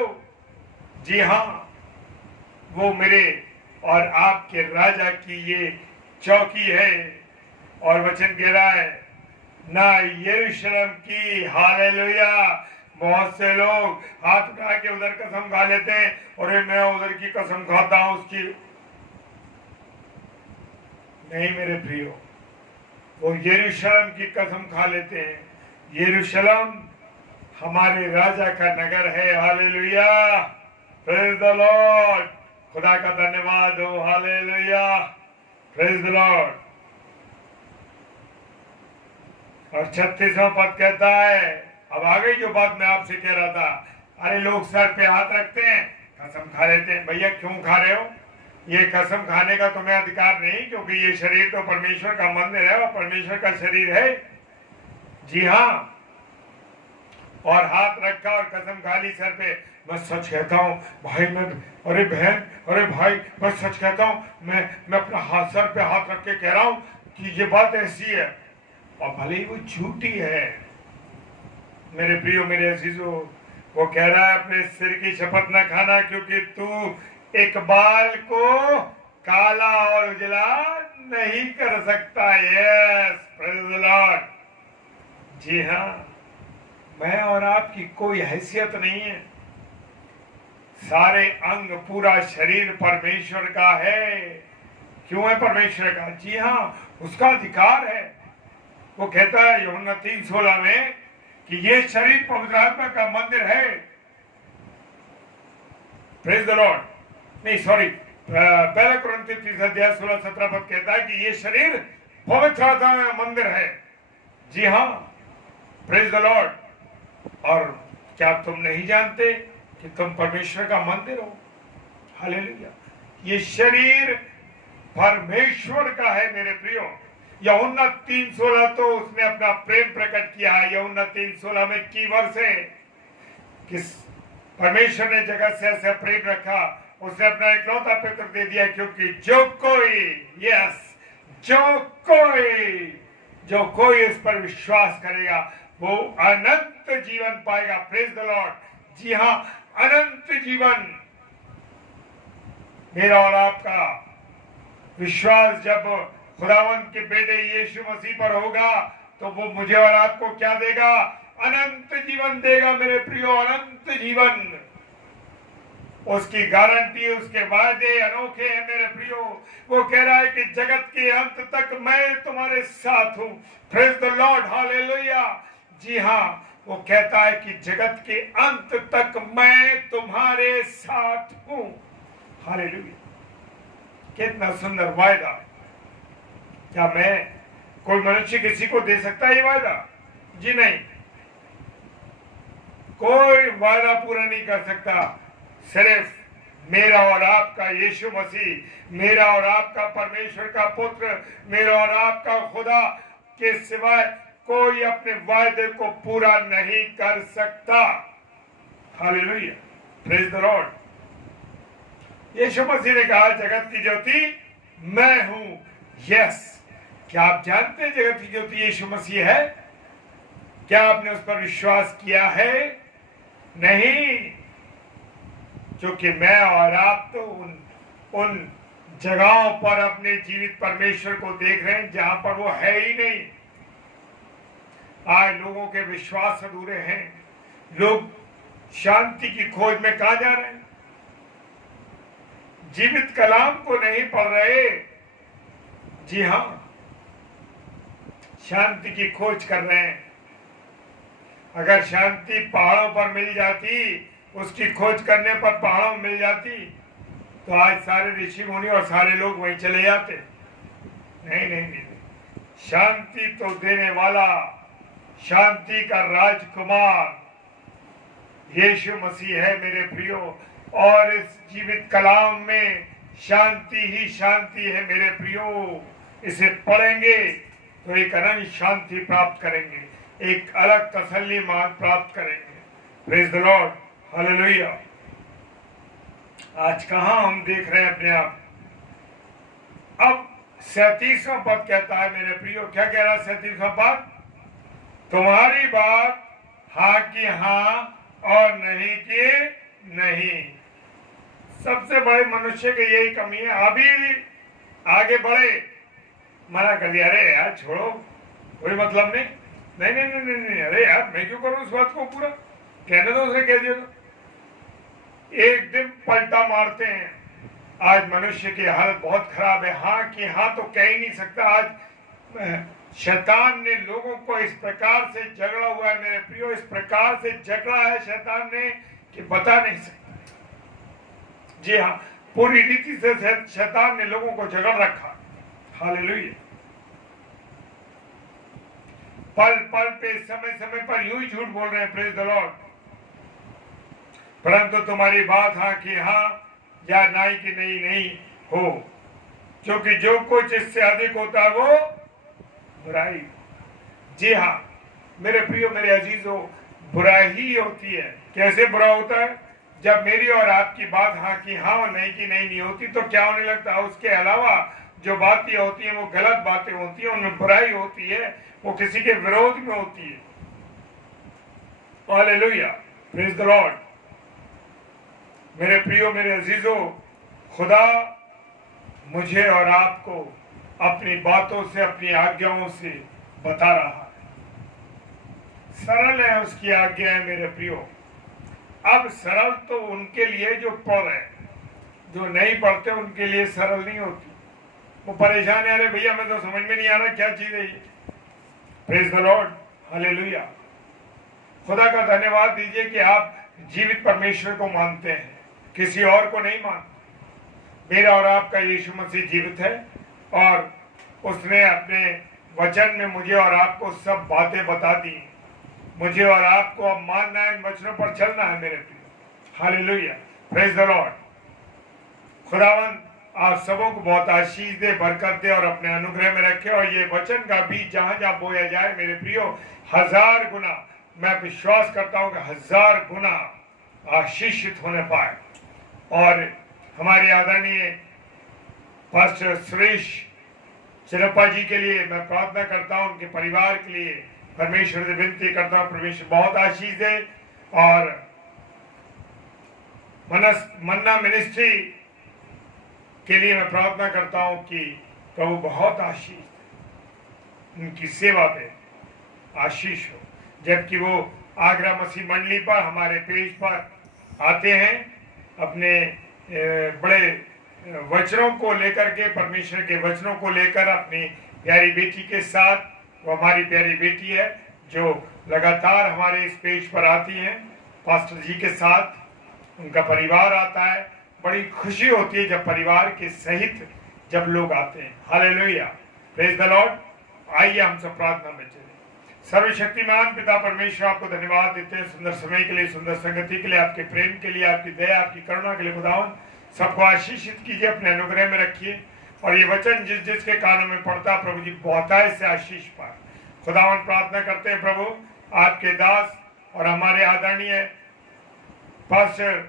जी हाँ, वो मेरे और आपके राजा की ये चौकी है। और वचन कह रहा है, ना यरूशलेम की। हालेलुया। बहुत से लोग हाथ उठा के उधर कसम खा लेते हैं, और मैं उधर की कसम खाता हूं उसकी। नहीं मेरे प्रियो, वो यरूशलेम की कसम खा लेते हैं। यरूशलेम हमारे राजा का नगर है। Hallelujah, praise the Lord. खुदा का धन्यवाद हो। Hallelujah, praise the Lord. और 36वां पद कहता है, अब आ गई जो बात मैं आपसे कह रहा था। अरे लोग सर पे हाथ रखते हैं, कसम खा लेते हैं। भैया क्यों खा रहे हो? ये कसम खाने का तुम्हें अधिकार नहीं, क्योंकि ये शरीर तो परमेश्वर का मंदिर है और परमेश्वर का शरीर है। जी हाँ। और हाथ रखा और कसम खा ली सर पे। मैं सच कहता हूँ भाई, मैं, अरे बहन, अरे भाई, मैं सच कहता हूँ, मैं अपना हाथ सर पे हाथ रख के कह रहा हूँ कि ये बात ऐसी है, और भले ही वो झूठी है। मेरे प्रियो, मेरे अजीजों, वो कह रहा है अपने सिर की शपथ न खाना, क्योंकि तू एक बाल को काला और उजला नहीं कर सकता। Yes, praise the Lord. जी हाँ, मैं और आपकी कोई हैसियत नहीं है। सारे अंग, पूरा शरीर परमेश्वर का है। क्यों है परमेश्वर का? जी हाँ, उसका अधिकार है। वो कहता है यूहन्ना 3:16 में कि ये शरीर पवित्र आत्मा का मंदिर है। Praise the Lord. नहीं, सॉरी, पहला कुरिन्थियों 3:16-17 पद कहता है कि ये शरीर पवित्र आत्मा का मंदिर है। जी हाँ, प्रेज द लॉर्ड। और क्या तुम नहीं जानते कि तुम परमेश्वर का मंदिर हो? हालेलुया। ये शरीर परमेश्वर का है मेरे प्रियो। यूहन्ना 3:16 तो उसने अपना प्रेम प्रकट किया है। यूहन्ना 3:16 में की वर्ष है कि परमेश्वर ने जगत से ऐसा प्रेम रखा, उसने अपना इकलौता पुत्र दे दिया, क्योंकि जो कोई इस पर विश्वास करेगा वो अनंत जीवन पाएगा। Praise the Lord. जी हाँ, अनंत जीवन। मेरा और आपका विश्वास जब खुदावंत के बेटे यीशु मसीह पर होगा तो वो मुझे और आपको क्या देगा? अनंत जीवन देगा मेरे प्रियो, अनंत जीवन। उसकी गारंटी, उसके वादे अनोखे हैं मेरे प्रियो। वो कह रहा है कि जगत के अंत तक मैं तुम्हारे साथ हूं। Praise the Lord, hallelujah. जी हाँ, वो कहता है कि जगत के अंत तक मैं तुम्हारे साथ हूं। हालेलुया। कितना सुंदर वायदा। क्या मैं, कोई मनुष्य किसी को दे सकता है ये वायदा? जी नहीं, कोई वायदा पूरा नहीं कर सकता। सिर्फ मेरा और आपका यीशु मसीह, मेरा और आपका परमेश्वर का पुत्र, मेरा और आपका खुदा के सिवाय कोई अपने वायदे को पूरा नहीं कर सकता। Hallelujah, praise the Lord. Yeshu Masih ने कहा जगत की ज्योति मैं हूं। यस, क्या आप जानते हैं जगत की ज्योति यीशु मसीह है? क्या आपने उस पर विश्वास किया है? नहीं, क्योंकि मैं और आप तो उन जगहों पर अपने जीवित परमेश्वर को देख रहे हैं जहां पर वो है ही नहीं। आज लोगों के विश्वास अधूरे हैं। लोग शांति की खोज में कहां जा रहे हैं? जीवित कलाम को नहीं पढ़ रहे। जी हां, शांति की खोज कर रहे हैं। अगर शांति पहाड़ों पर मिल जाती, उसकी खोज करने पर पहाड़ों में मिल जाती, तो आज सारे ऋषि मुनि और सारे लोग वहीं चले जाते। नहीं नहीं नहीं, शांति तो देने वाला, शांति का राजकुमार यीशु मसीह है मेरे प्रियो। और इस जीवित कलाम में शांति ही शांति है मेरे प्रियो। इसे पढ़ेंगे तो एक अनंत शांति प्राप्त करेंगे, एक अलग तसल्ली प्राप्त करेंगे। Praise the Lord, hallelujah. आज कहां हम देख रहे हैं अपने आप? अब 37वां पद कहता है मेरे प्रियो, क्या कह रहा है 37वां पद? तुम्हारी बात हाँ की हाँ और नहीं की नहीं। सबसे बड़े मनुष्य की यही कमी है। अभी आगे बढ़े, मना कर दिया, अरे यार छोड़ो, कोई मतलब नहीं, नहीं नहीं नहीं नहीं, अरे यार मैं क्यों करूं उस बात को पूरा, कहने दो उसे, कह दिया तो। एक दिन पलटा मारते हैं। आज मनुष्य की हालत बहुत खराब है। हाँ कि हाँ तो कह ही नहीं सकता। आज शैतान ने लोगों को इस प्रकार से झगड़ा हुआ है मेरे प्रियो, इस प्रकार से झगड़ा है शैतान ने कि बता नहीं सकता। जी हाँ, पूरी रीति से शैतान ने लोगों को झगड़ रखा। हालेलुया। पल पल पे, समय समय पर यूं ही झूठ बोल रहे हैं, प्रेज द लॉर्ड। परंतु तुम्हारी बात हाँ कि हाँ या नहीं कि नहीं नहीं हो, क्योंकि जो कुछ इससे अधिक होता है वो बुराई। जी हाँ मेरे प्रियो, मेरे अजीजों, बुराई ही होती है। कैसे बुरा होता है? जब मेरी और आपकी बात हाँ की हाँ और नहीं की नहीं होती तो क्या होने लगता है? उसके अलावा जो बातें होती हैं वो गलत बातें होती हैं, उनमें बुराई होती है, वो किसी के विरोध में होती है। Hallelujah, praise the Lord. मेरे प्रियो, मेरे अजीजों, खुदा मुझे और आपको अपनी बातों से, अपनी आज्ञाओं से बता रहा है। सरल है उसकी आज्ञाएं मेरे प्रियो। अब सरल तो उनके लिए जो पढ़ रहे, जो नहीं पढ़ते उनके लिए सरल नहीं होती। वो परेशान है, अरे भैया मैं तो समझ में नहीं आ रहा क्या चीज है ये। Praise the Lord, hallelujah. खुदा का धन्यवाद दीजिए कि आप जीवित परमेश्वर को मानते हैं, किसी और को नहीं मानते। मेरा और आपका यीशु मसीह जीवित है और उसने अपने वचन में मुझे और आपको सब बातें बता दी। मुझे और आपको अब मानना है, इन वचनों पर चलना है मेरे प्रिय। Hallelujah, praise the Lord. खुदावन आप सबों को बहुत आशीष दे, बरकत दे और अपने अनुग्रह में रखे, और ये वचन का बीज जहां जहां बोया जाए मेरे प्रियो, 1000 गुना, मैं विश्वास करता हूं कि 1000 गुना आशीषित होने पाए। और हमारे आदरणीय पास्टर सुरेश चिरप्पा जी के लिए मैं प्रार्थना करता हूं, उनके परिवार के लिए परमेश्वर से विनती करता हूं, परमेश्वर बहुत आशीष दे। और मन्ना मिनिस्ट्री के लिए मैं प्रार्थना करता हूं कि प्रभु बहुत आशीष, उनकी सेवा पे आशीष हो। जबकि वो आगरा मसीह मंडली पर हमारे पेज पर आते हैं अपने बड़े वचनों को लेकर के, परमेश्वर के वचनों को लेकर अपनी प्यारी बेटी के साथ। वो हमारी प्यारी बेटी है जो लगातार हमारे इस पेज पर आती है, पास्टर जी के साथ उनका परिवार आता है। बड़ी खुशी होती है जब परिवार के सहित जब लोग आते हैं। Hallelujah, praise the Lord. आइए हम सब प्रार्थना में चले। सर्वशक्तिमान पिता परमेश्वर, आपको धन्यवाद देते हैं सुंदर समय के लिए, सुंदर संगति के लिए, आपके प्रेम के लिए, आपकी दया, आपकी करुणा के लिए। खुदावन सबको आशीषित कीजिए, अपने अनुग्रह में रखिए, और ये वचन जिस जिसके कानों में पड़ता प्रभु जी बहुतायत से आशीष पाए। खुदावन प्रार्थना करते हैं प्रभु आपके दास और हमारे आदरणीय पास्टर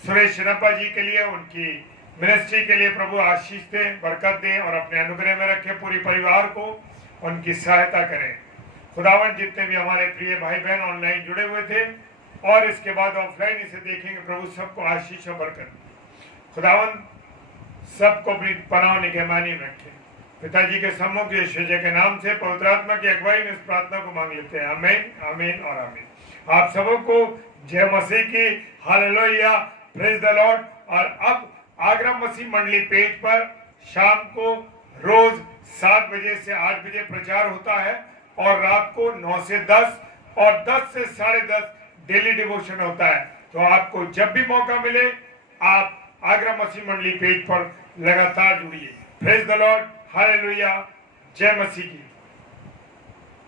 सुरेश चिरप्पा जी के लिए, उनकी मिनिस्ट्री के लिए प्रभु आशीष दें, बरकत दें और अपने अनुग्रह में रखें। पूरी परिवार को उनकी सहायता करें। खुदावन जितने भी हमारे प्रिय भाई बहन ऑनलाइन जुड़े हुए थे और इसके बाद ऑफलाइन इसे देखेंगे, प्रभु सबको आशीष और बरकत। खुदावन सबको अपनी पनाह निगहबानी में रखें। पिताजी के सम्मुख यीशु के नाम से पवित्र आत्मा की अगुवाई में इस प्रार्थना को मांग लेते हैं। आमीन, आमीन और आमीन। आप सबों को जय मसीह की। Hallelujah, praise the Lord. और अब आगरा मसीह मंडली पेज पर शाम को रोज 7 बजे से 8 बजे प्रचार होता है और रात को 9 से 10 और 10 से 10:30 डेली डिवोशन होता है। तो आपको जब भी मौका मिले आप आगरा मसीह मंडली पेज पर लगातार जुड़िए। प्रेज द लॉर्ड, हालेलुया, जय मसीह की।